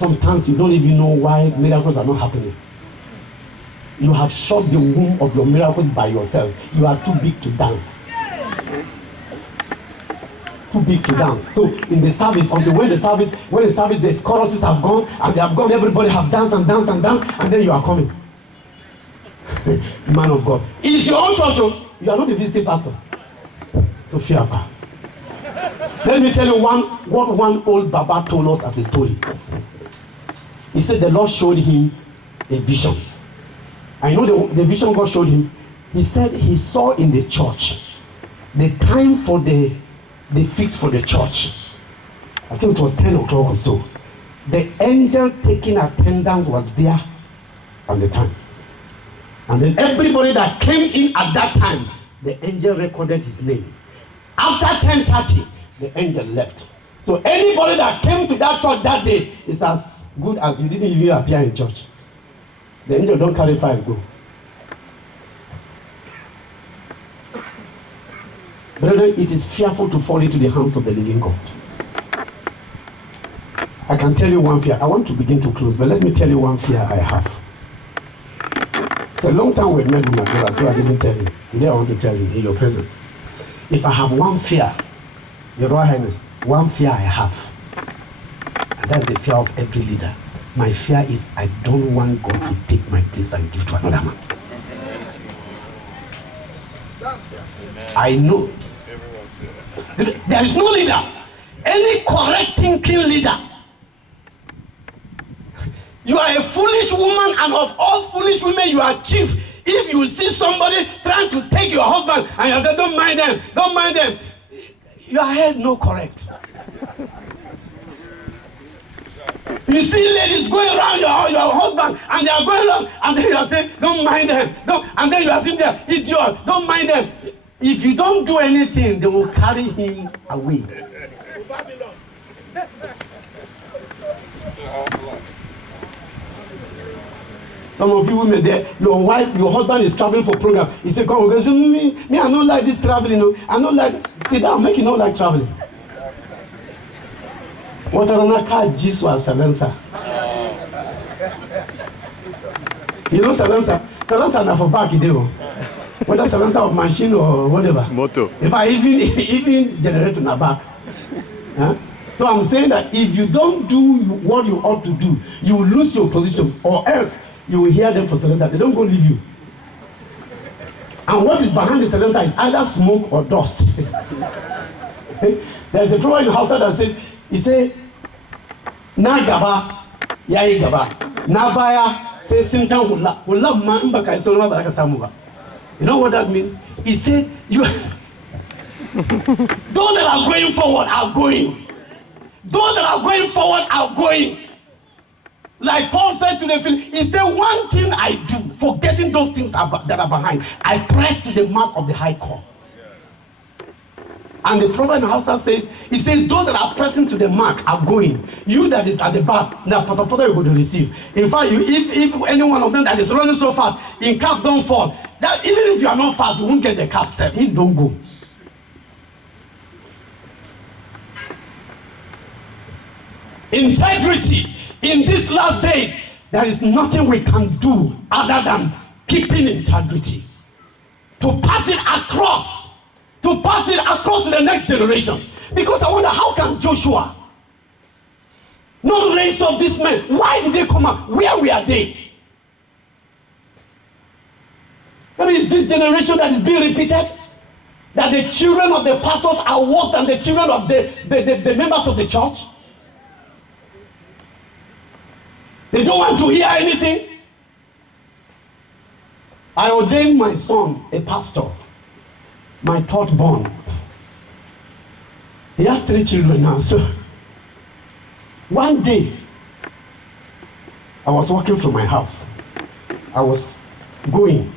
Sometimes you don't even know why miracles are not happening. You have shut the womb of your miracles by yourself. You are too big to dance. Too big to dance. So in the service, until when the service, the choruses have gone and they have gone, everybody have danced and danced and danced, and then you are coming. Man of God. It's your own church. You are not the visiting pastor. So fear God. Let me tell you what one old Baba told us as a story. He said the Lord showed him a vision. I know the vision God showed him. He said he saw in the church the time for the fix for the church. I think it was 10 o'clock or so. The angel taking attendance was there on the time. And then everybody that came in at that time, the angel recorded his name. After 10:30, the angel left. So anybody that came to that church that day is as good as you didn't even appear in church. The angel don't carry fire, go. Brethren, it is fearful to fall into the hands of the living God. I can tell you one fear. I want to begin to close, but let me tell you one fear I have. It's a long time we've met with my brother, so I didn't tell you. Today I want to tell you in your presence. If I have one fear, Your Royal Highness, one fear I have, and that's the fear of every leader. My fear is I don't want God to take my place and give to another man. I know. There is no leader, any correct thinking leader. You are a foolish woman, and of all foolish women, you are chief. If you see somebody trying to take your husband and you say, don't mind them, don't mind them, your head no correct. You see ladies going around your husband and they are going around, and then you are saying, don't mind them, and then you are sitting there, idiot, don't mind them. If you don't do anything, they will carry him away. Some of you women there, your husband is traveling for program. He said, come, me, I don't like this traveling. No. I don't like, sit down, make you not like traveling. What are the car Jesus was silencer? You know silencer? Silencer na for back, you do. Whether silencer of machine or whatever. Moto. If I even generate on the back. Huh? So I'm saying that if you don't do what you ought to do, you will lose your position, or else you will hear them for silencer. They don't go leave you. And what is behind the silencer is either smoke or dust. There's a proverb in Hausa that says, he say, na gaba, yayi gaba, na baya, say sintan hula, hula ma imba kai so ba ka samu ba. You know what that means? He said, those that are going forward are going. Those that are going forward are going. Like Paul said to the Philippians, he said, one thing I do, forgetting those things that are behind, I press to the mark of the high call. And the prophet in Hausa says, he says, those that are pressing to the mark are going. You that is at the back, now you're going to receive. In fact, if any one of them that is running so fast, in cap don't fall. That even if you are not fast, you won't get the cap set. He don't go. Integrity. In these last days, there is nothing we can do other than keeping integrity. To pass it across. To pass it across to the next generation. Because I wonder, how can Joshua not raise up these men? Why did they come out? Where were they? Maybe it's this generation that is being repeated. That the children of the pastors are worse than the children of the members of the church. They don't want to hear anything. I ordained my son a pastor, my third born. He has 3 children now. So one day, I was walking from my house. I was going.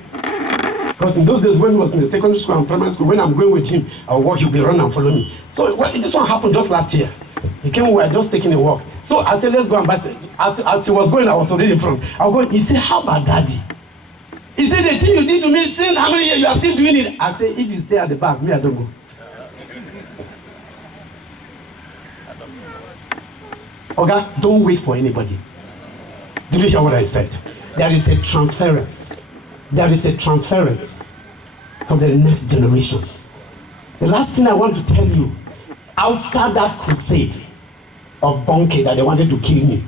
Because in those days, when I was in the secondary school and primary school, when I'm going with him, I'll walk, he'll be running and follow me. So this one happened just last year. He came, we were just taking a walk. So I said, let's go and buy. As he was going, I was already in front. I was going, he said, how about daddy? He said, the thing you did to me, since how many years you are still doing it? I said, if you stay at the back, me, I don't go. Okay, don't wait for anybody. Did you hear what I said? There is a transference. There is a transference for the next generation. The last thing I want to tell you, after that crusade of Bonke that they wanted to kill me,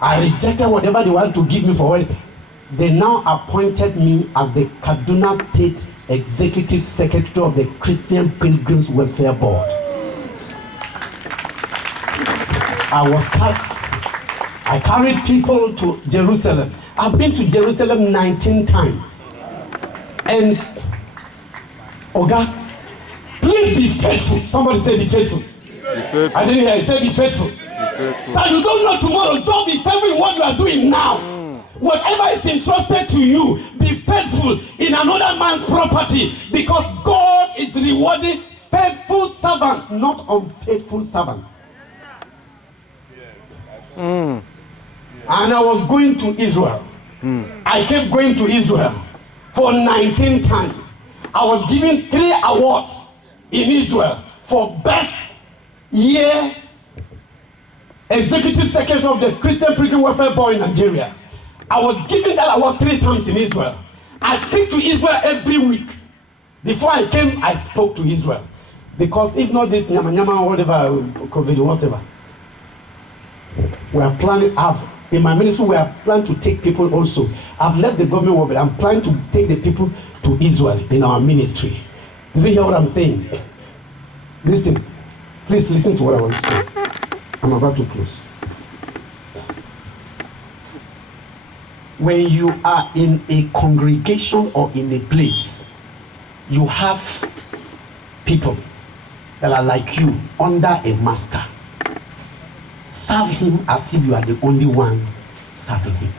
I rejected whatever they wanted to give me for what they now appointed me as the Kaduna State Executive Secretary of the Christian Pilgrims Welfare Board. I carried people to Jerusalem. I've been to Jerusalem 19 times. And, Oga, please be faithful. Somebody say be faithful. Be faithful. I didn't hear you say be faithful. Be faithful. So you don't know tomorrow. Just be faithful in what you are doing now. Whatever is entrusted to you, be faithful in another man's property, because God is rewarding faithful servants, not unfaithful servants. And I was going to Israel. I kept going to Israel for 19 times. I was given 3 awards in Israel for best year executive secretary of the Christian Pilgrim Welfare Board in Nigeria. I was given that award 3 times in Israel. I speak to Israel every week. Before I came, I spoke to Israel. Because if not this nyama nyama, whatever, COVID, whatever, we are planning, in my ministry, we are planning to take people also. I've left the government work, but I'm planning to take the people to Israel in our ministry. Do you hear what I'm saying? Listen. Please listen to what I want to say. I'm about to close. When you are in a congregation or in a place, you have people that are like you under a master. Serve him as if you are the only one serving him.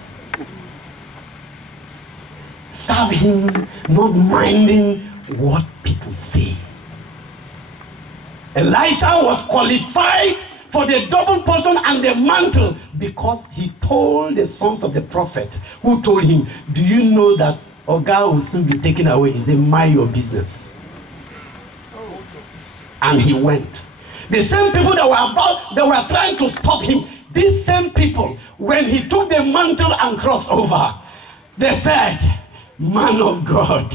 Serve him not minding what people say. Elisha was qualified for the double portion and the mantle because he told the sons of the prophet who told him, do you know that Oga will soon be taken away? He said, mind your business. And he went. The same people that were trying to stop him, these same people, when he took the mantle and crossed over, they said, man of God,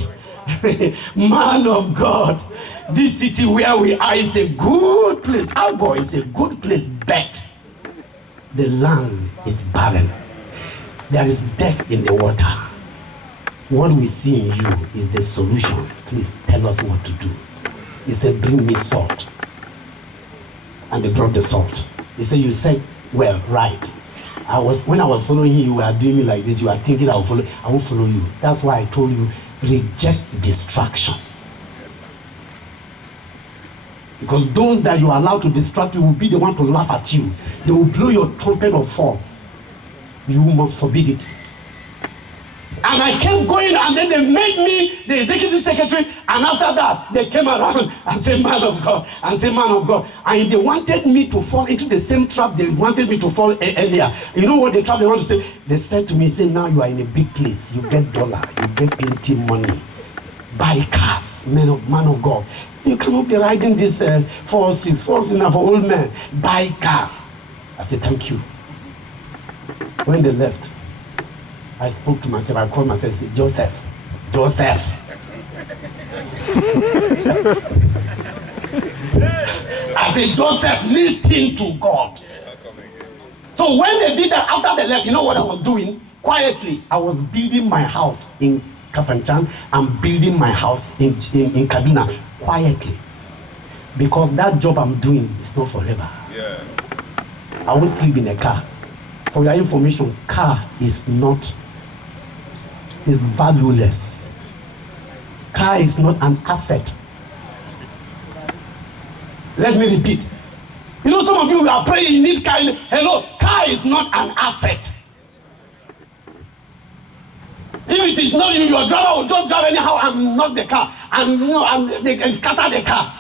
man of God, this city where we are is a good place. Albo is a good place, but the land is barren. There is death in the water. What we see in you is the solution. Please tell us what to do. He said, bring me salt. And they brought the salt. He said, you said, well, right. When I was following you, you were doing me like this. You are thinking I won't follow you. That's why I told you, reject distraction. Because those that you allow to distract you will be the one to laugh at you. They will blow your trumpet of fall. You must forbid it. And I kept going, and then they made me the executive secretary, and after that, they came around and said, man of God, and said, man of God. And they wanted me to fall into the same trap they wanted me to fall earlier. You know what the trap they want to say? They said to me, say, now you are in a big place. You get dollar, you get plenty money. Buy cars, man of God. You cannot be riding this 406. 406 now for old men. Buy car. I said, thank you. When they left, I spoke to myself. I called myself and said, Joseph. I said, Joseph, listen to God. So when they did that, after they left, you know what I was doing? Quietly, I was building my house in Kafanchan and building my house in Kaduna. Quietly. Because that job I'm doing is not forever. Yeah. I always sleep in a car. For your information, car is valueless. Car is not an asset. Let me repeat. You know, some of you are praying, you need car. Hello, car is not an asset. If it is not you, your driver will just drive anyhow and knock the car, and they can scatter the car.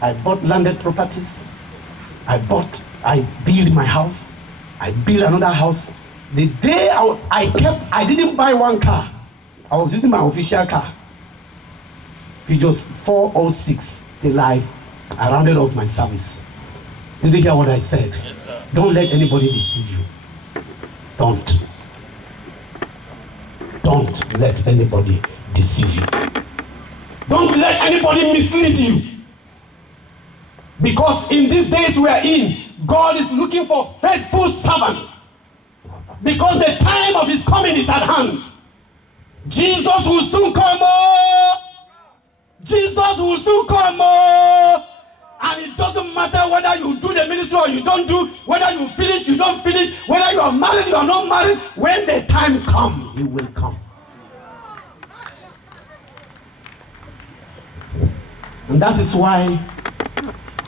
I bought landed properties. I built my house. I built another house. The day I didn't buy one car. I was using my official car. It was 406 till I rounded up my service. Did you hear what I said? Yes, sir. Don't let anybody deceive you. Don't let anybody deceive you. Don't let anybody mislead you. Because in these days we are in, God is looking for faithful servants. Because the time of his coming is at hand. Jesus will soon come. Oh! Jesus will soon come. Oh! And it doesn't matter whether you do the ministry or you don't do, whether you finish, you don't finish, whether you are married, you are not married. When the time comes, he will come. And that is why,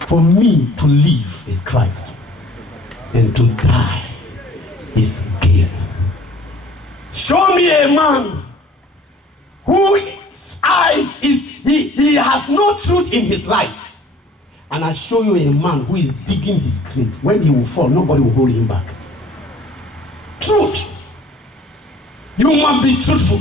for me to live is Christ, and to die is gain. Show me a man whose eyes is he has no truth in his life, and I show you a man who is digging his grave. When he will fall, nobody will hold him back. Truth. You must be truthful.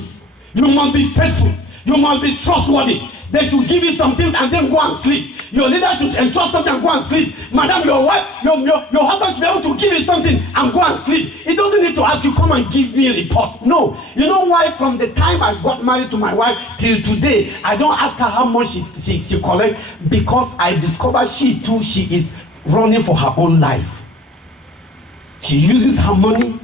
You must be faithful. You must be trustworthy. They should give you some things and then go and sleep. Your leader should entrust something and go and sleep. Madam, your wife, your husband should be able to give you something and go and sleep. He doesn't need to ask you, come and give me a report. No. You know why? From the time I got married to my wife till today, I don't ask her how much she collects, because I discovered she too, she is running for her own life. She uses her money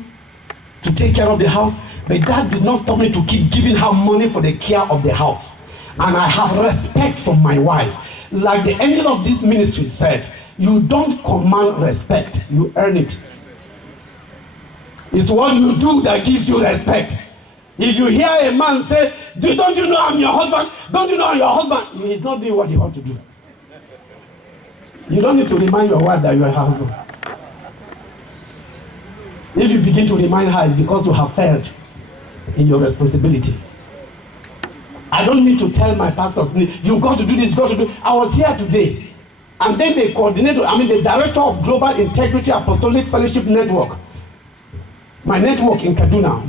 to take care of the house, but that did not stop me to keep giving her money for the care of the house. And I have respect for my wife. Like the angel of this ministry said, you don't command respect, you earn it. It's what you do that gives you respect. If you hear a man say, don't you know I'm your husband? Don't you know I'm your husband? He's not doing what he ought to do. You don't need to remind your wife that you are her husband. If you begin to remind her, it's because you have failed in your responsibility. I don't need to tell my pastors, you've got to do this, you've got to do. I was here today, and then the coordinator, the director of Global Integrity Apostolic Fellowship Network, my network in Kaduna,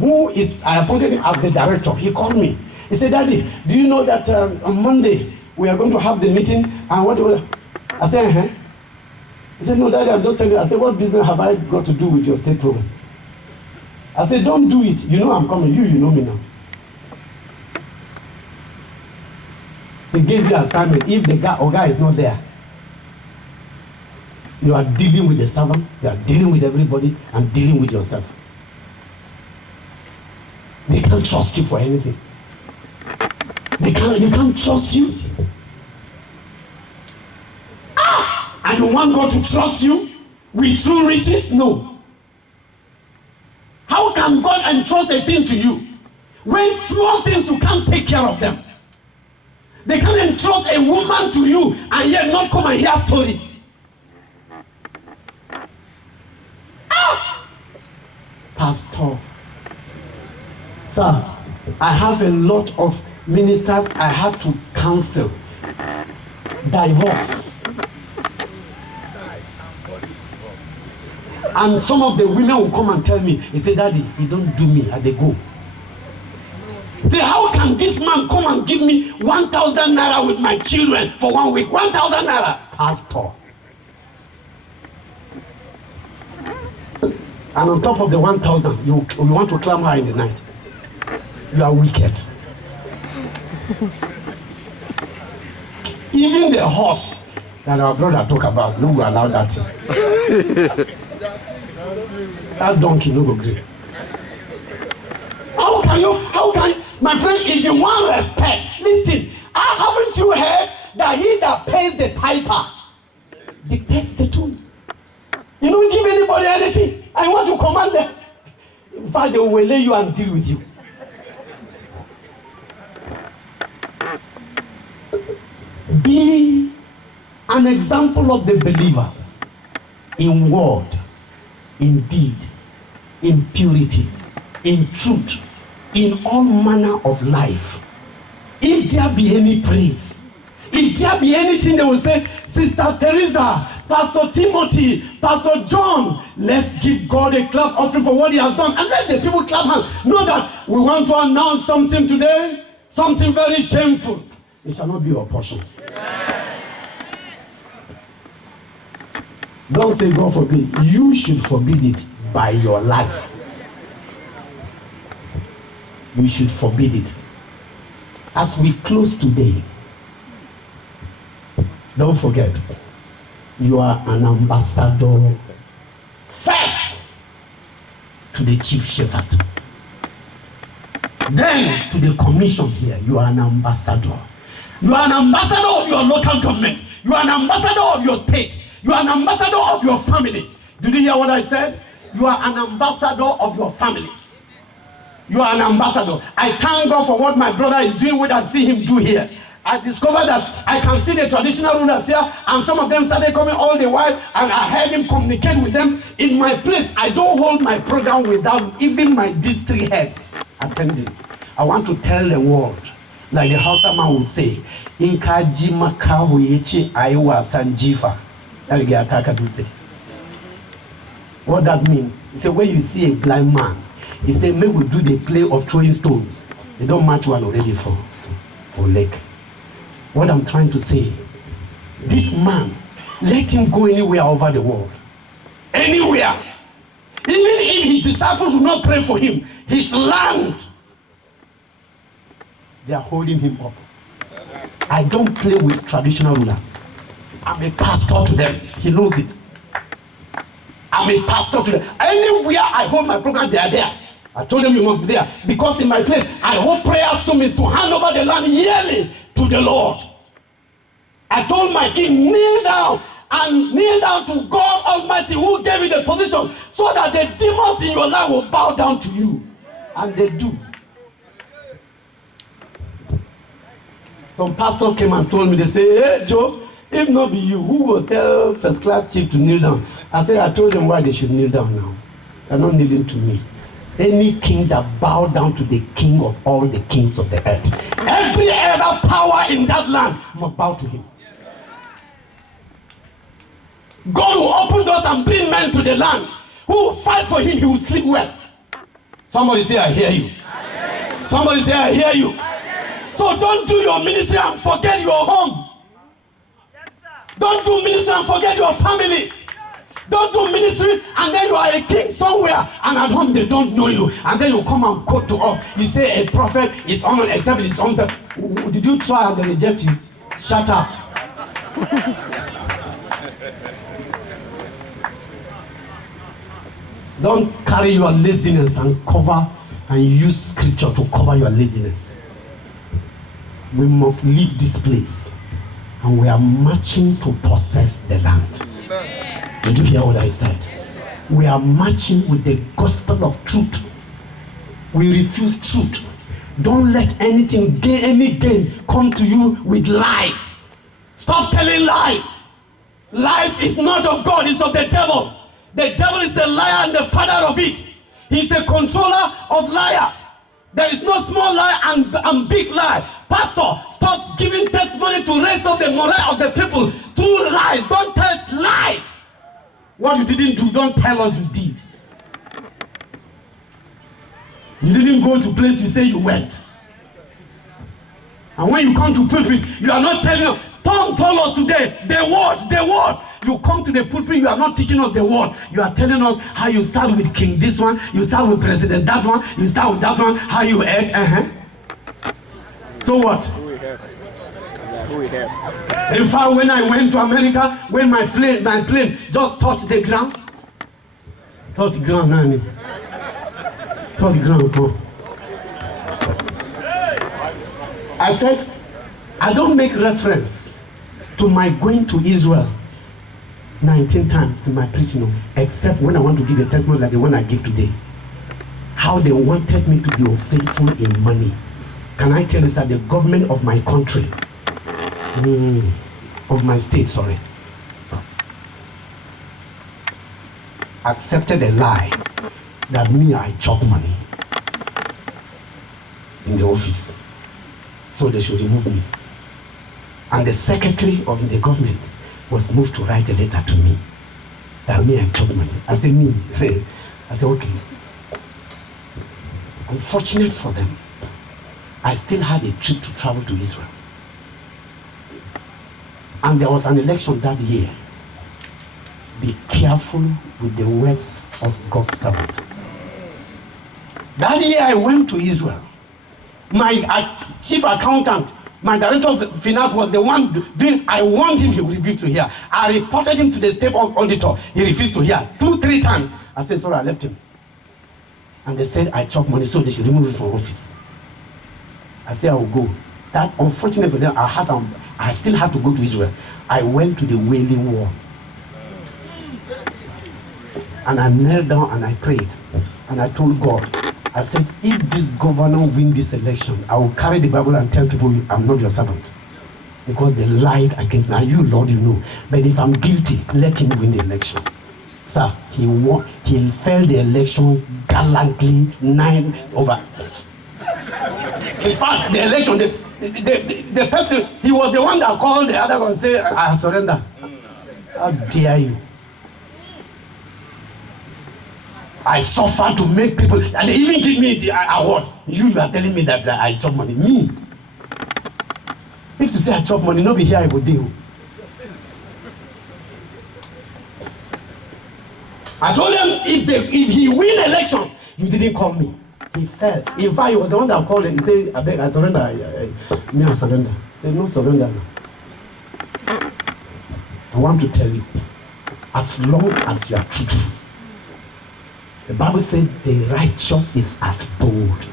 I appointed him as the director. He called me. He said, Daddy, do you know that on Monday we are going to have the meeting and what? I said, uh-huh. He said, no, Daddy, I'm just telling you. I said, what business have I got to do with your state program? I said, don't do it. You know I'm coming. You know me now. They gave you assignment. If the guy is not there, you are dealing with the servants, you are dealing with everybody, and dealing with yourself. They can't trust you for anything. They can't trust you. And you want God to trust you with true riches? No. How can God entrust a thing to you when small things you can't take care of them? They can't entrust a woman to you and yet not come and hear stories. Pastor, sir, I have a lot of ministers I had to counsel. Divorce. And some of the women will come and tell me, he said, Daddy, you don't do me, and they go. Say, how can this man come and give me 1,000 naira with my children for 1 week? 1,000 naira. Pastor. And on top of the 1,000, you want to climb her in the night. You are wicked. Even the horse that our brother talk about, no will allow that thing. That donkey no go gree. How can my friend, if you want respect, listen, haven't you heard that he that pays the piper dictates the tune? You don't give anybody anything, and you want to command them. In fact, they will lay you and deal with you. Be an example of the believers in word, in deed, in purity, in truth, in all manner of life. If there be any praise, if there be anything they will say, Sister Teresa, Pastor Timothy, Pastor John, let's give God a clap offering for what he has done, and let the people clap hands. Know that we want to announce something today, something very shameful. It shall not be your portion. Don't say God forbid. You should forbid it by your life. You should forbid it. As we close today, don't forget, you are an ambassador first to the chief shepherd. Then to the commission here, you are an ambassador. You are an ambassador of your local government. You are an ambassador of your state. You are an ambassador of your family. Did you hear what I said? You are an ambassador of your family. You are an ambassador. I thank God for what my brother is doing, what I see him do here. I discovered that I can see the traditional rulers here, and some of them started coming all the while, and I heard him communicate with them. In my place, I don't hold my program without even my district heads attending. I want to tell the world, like the Hausa man would say, Inka jima kawechi aiwa sanjifa. What that means, he said, when you see a blind man, he said, may we do the play of throwing stones. They don't match one already for lake. What I'm trying to say, this man, let him go anywhere over the world. Anywhere. Even if his disciples will not pray for him, his land, they are holding him up. I don't play with traditional rulers. I'm a pastor to them. He knows it. I'm a pastor to them. Anywhere I hold my program, they are there. I told them you must be there. Because in my place, I hold prayer summits to hand over the land yearly to the Lord. I told my king, kneel down and kneel down to God Almighty who gave you the position so that the demons in your life will bow down to you. And they do. Some pastors came and told me, they say, hey Joe, if not be you, who will tell first class chief to kneel down? I said, I told them why they should kneel down now. They're not kneeling to me. Any king that bow down to the king of all the kings of the earth, every other power in that land must bow to him. God will open doors and bring men to the land who will fight for him. He will sleep well. Somebody say, I hear you. Somebody say, I hear you. So don't do your ministry and forget your home. Don't do ministry and forget your family. Don't do ministry and then you are a king somewhere and at home they don't know you. And then you come and quote to us. You say a prophet is honored except it's on the... Did you try and they reject you? Shut up. Don't carry your laziness and cover and use scripture to cover your laziness. We must leave this place and we are marching to possess the land. Did you hear what I said? We are marching with the gospel of truth. We refuse truth. Don't let anything, any gain come to you with lies. Stop telling lies. Lies is not of God, it's of the devil. The devil is the liar and the father of it. He's a controller of liars. There is no small lie and big lie. Pastor, stop giving testimony to raise up the morale of the people through lies. Don't tell lies. What you didn't do, don't tell us you did. You didn't go to place you say you went. And when you come to pulpit, you are not telling us. Tom told us today, the word. You come to the pulpit, you are not teaching us the word. You are telling us how you start with king this one, you start with president that one, you start with that one, how you ate. So what? Who we have? In fact, when I went to America, when my plane just touched the ground, touch the ground, Nani. Touch the ground, come. I said, I don't make reference to my going to Israel 19 times in my preaching, except when I want to give a testimony like the one I give today. How they wanted me to be unfaithful in money. Can I tell you that the government of my country, of my state, sorry, accepted a lie that me, I chop money in the office. So they should remove me. And the secretary of the government was moved to write a letter to me that me, I chop money. I said, me. I said, okay. Unfortunate for them, I still had a trip to travel to Israel. And there was an election that year. Be careful with the words of God's servant. That year I went to Israel. My chief accountant, my director of finance was the one doing. I warned him he would refuse to hear. I reported him to the state auditor. He refused to hear 2-3 times. I said, sorry, I left him. And they said I chop money, so they should remove it from office. I said I will go. That unfortunate for them, I still had to go to Israel. I went to the Wailing Wall. And I knelt down and I prayed. And I told God, I said, if this governor win this election, I will carry the Bible and tell people I'm not your servant. Because they lied against me. Now you, Lord, you know. But if I'm guilty, let him win the election. Sir, he won. He failed the election gallantly, 9-over. In fact, the election, the person, he was the one that called the other one and said, I surrender. How dare you? I suffer to make people, and they even give me the award. You are telling me that I chop money. Me. If to say I chop money, nobody here I would deal. I told them if he win election, you didn't call me. He fell. In fact, he was the one that called him. He said, I beg, I surrender. I surrender. I said, no surrender. I want to tell you, as long as you are truthful, the Bible says the righteous is as bold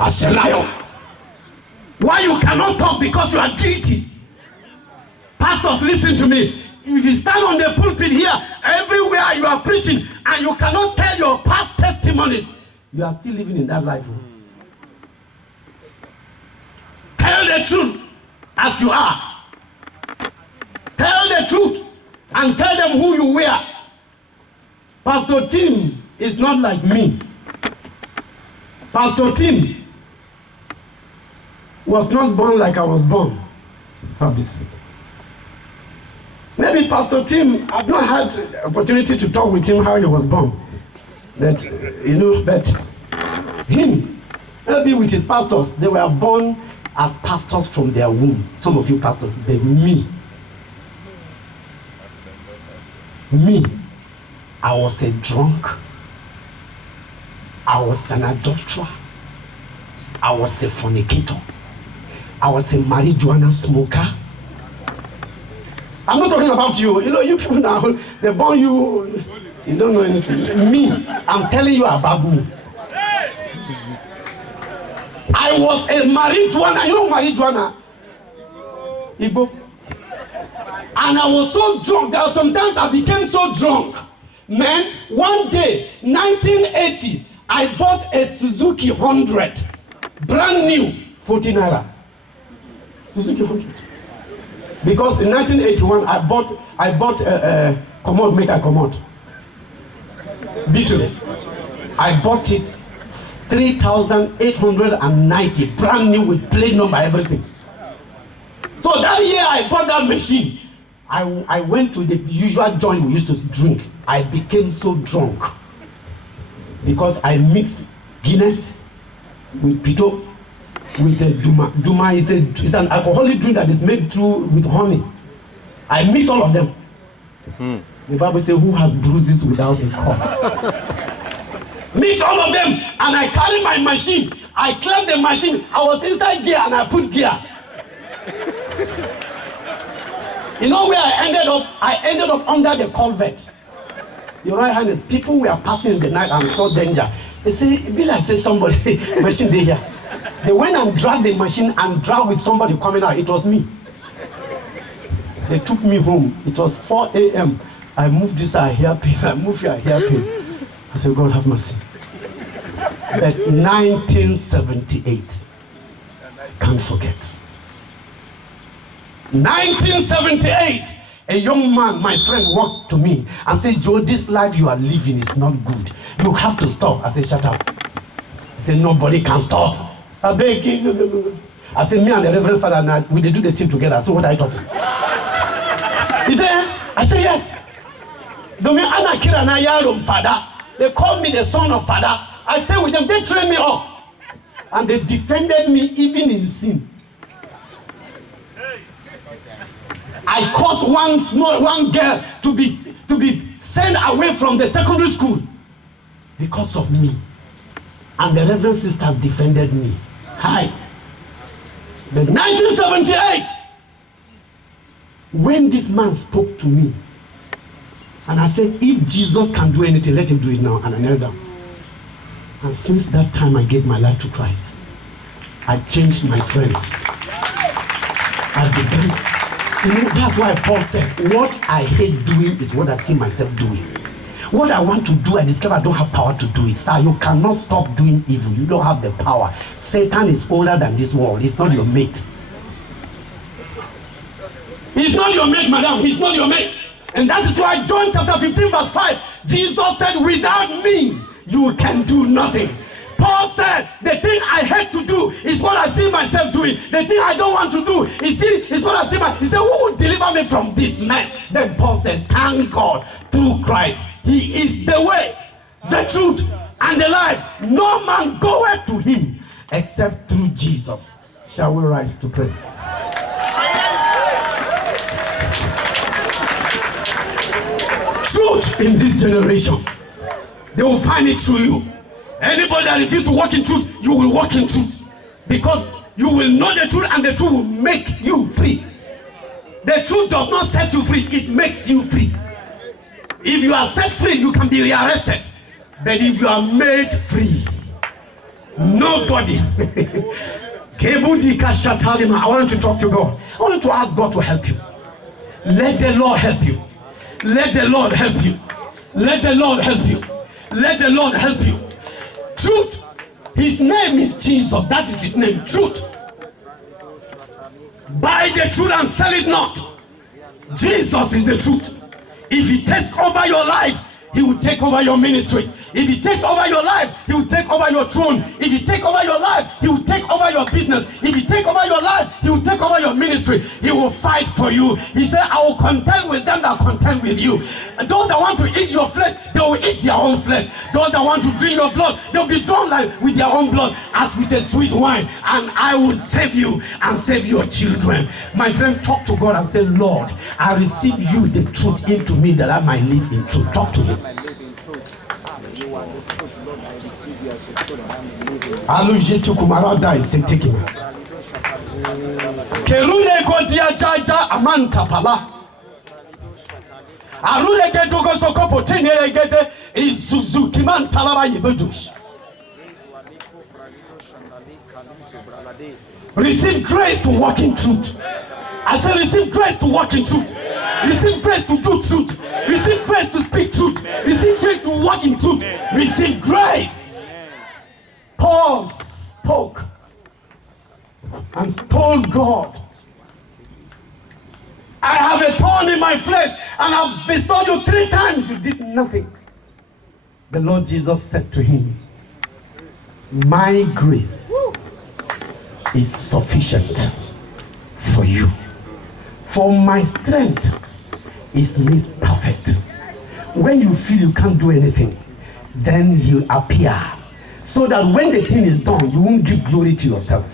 as a lion. Why you cannot talk? Because you are guilty. Pastors, listen to me. If you stand on the pulpit here, everywhere you are preaching, and you cannot tell your past testimonies, you are still living in that life. Tell the truth as you are. Tell the truth and tell them who you were. Pastor Tim is not like me. Pastor Tim was not born like I was born. Have this. Maybe Pastor Tim, I've not had the opportunity to talk with him how he was born. But him, maybe with his pastors, they were born as pastors from their womb. Some of you pastors, but me, I was a drunk. I was an adulterer. I was a fornicator. I was a marijuana smoker. I'm not talking about you. You know, you people now, they born you, you don't know anything. Me, I'm telling you about me. I was a marijuana, you know marijuana? Igbo. And I was so drunk that sometimes I became so drunk. Man, one day, 1980, I bought a Suzuki 100. Brand new, 14 naira. Suzuki 100. Because in 1981, I bought a commode, make a commode. Beetle. I bought it 3,890, brand new with plate number, everything. So that year I bought that machine. I went to the usual joint we used to drink. I became so drunk because I mixed Guinness with Pito, with Duma. Duma is an alcoholic drink that is made through with honey. I mix all of them. The Bible says, who has bruises without a cause? Mix all of them, and I carry my machine. I cleared the machine. I was inside gear and I put gear. You know where I ended up? I ended up under the culvert. Your right hand is people were passing in the night and saw danger. They say, Bila said somebody, machine they here. They went and dragged the machine and dragged with somebody coming out. It was me. They took me home. It was 4 a.m. I moved this, I hear pain. I moved here, I hear pain. I said, God have mercy. But 1978, can't forget. 1978, a young man, my friend, walked to me and said, Joe, this life you are living is not good. You have to stop. I said, shut up. He said, nobody can stop. I beg you. I said, me and the Reverend Father, and we do the team together. So what are you talking? He said, I said, yes. Father. They called me the son of Father. I stayed with them. They trained me up. And they defended me even in sin. I caused one girl to be to be sent away from the secondary school because of me. And the Reverend Sisters defended me. Hi. But 1978, when this man spoke to me, and I said, if Jesus can do anything, let him do it now. And I knelt down. And since that time, I gave my life to Christ. I changed my friends. I began. That's why Paul said, what I hate doing is what I see myself doing. What I want to do, I discover I don't have power to do it. Sir, you cannot stop doing evil. You don't have the power. Satan is older than this world. He's not your mate. He's not your mate, madam. He's not your mate. And that is why John chapter 15 verse 5, Jesus said, without me, you can do nothing. Paul said, the thing I hate to do is what I see myself doing. The thing I don't want to do is what I see myself. He said, who will deliver me from this mess? Then Paul said, thank God through Christ. He is the way, the truth, and the life. No man goeth to him except through Jesus. Shall we rise to pray? Truth in this generation, they will find it through you. Anybody that refuses to walk in truth, you will walk in truth, because you will know the truth, and the truth will make you free. The truth does not set you free, it makes you free. If you are set free, you can be rearrested. But if you are made free, nobody. I want to talk to God. I want to ask God to help you. Let the Lord help you. Let the Lord help you. Let the Lord help you. Let the Lord help you. Truth. His name is Jesus. That is his name. Truth. Buy the truth and sell it not. Jesus is the truth. If he takes over your life, he will take over your ministry. If he takes over your life, he will take over your throne. If he takes over your life, he will take over your business. If he takes over your life, he will take over your ministry. He will fight for you. He said, I will contend with them that contend with you. And those that want to eat your flesh, they will eat their own flesh. Those that want to drink your blood, they will be drunk like with their own blood, as with a sweet wine. And I will save you and save your children. My friend, talk to God and say, Lord, I receive you the truth into me that I might live in truth. Talk to him. Aluje tukumarada isentikima. Kerule kodia jaja amanta pala. Arule gedogo sokopo tenere gede izuzu kimanta laba yibedush. Receive grace to walk in truth. I said receive grace to walk in truth. Receive grace to do truth. Receive grace to speak truth. Receive grace to walk in truth. Receive grace. Paul spoke and told God, I have a thorn in my flesh, and I've besought you 3 times, you did nothing. The Lord Jesus said to him, my grace is sufficient for you, for my strength is made perfect. When you feel you can't do anything, then He'll appear, so that when the thing is done, you won't give glory to yourself.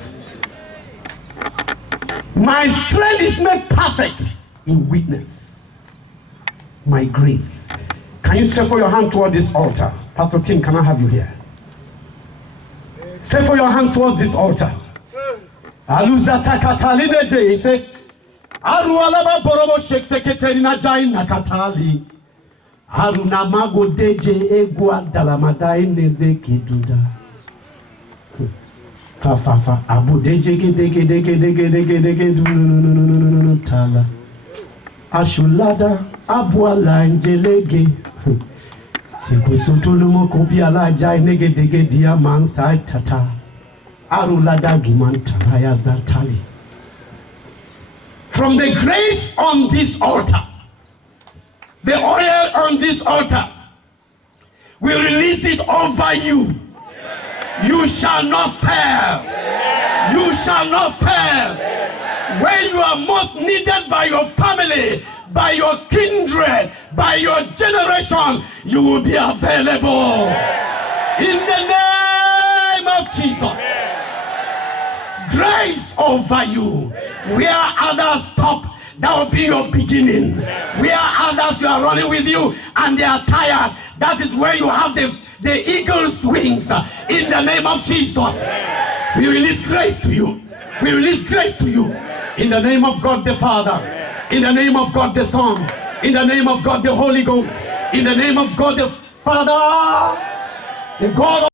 My strength is made perfect in weakness. My grace. Can you stretch for your hand toward this altar? Pastor Tim, can I have you here? Stretch for your hand towards this altar. He said, Arualaba borobo shek seketerina jaina katali. Haruna mago deje egwa dalamada ineze kiduda. Fa abu deje gede du tala. Ashulada abuala injelege. Sikusutunumo kopiala jai nege dia mansai tata. Arulada gimanta ya zatali. From the grace on this altar, the oil on this altar, we release it over you. You shall not fail. You shall not fail. When you are most needed by your family, by your kindred, by your generation, you will be available. In the name of Jesus. Grace over you. Where others stop, That will be your beginning. Where others you are running with you and they are tired, that is where you have the eagle's wings. In the name of Jesus, we release grace to you. We release grace to you. In the name of God the Father, in the name of God the Son, in the name of God the Holy Ghost, in the name of God the Father, the God of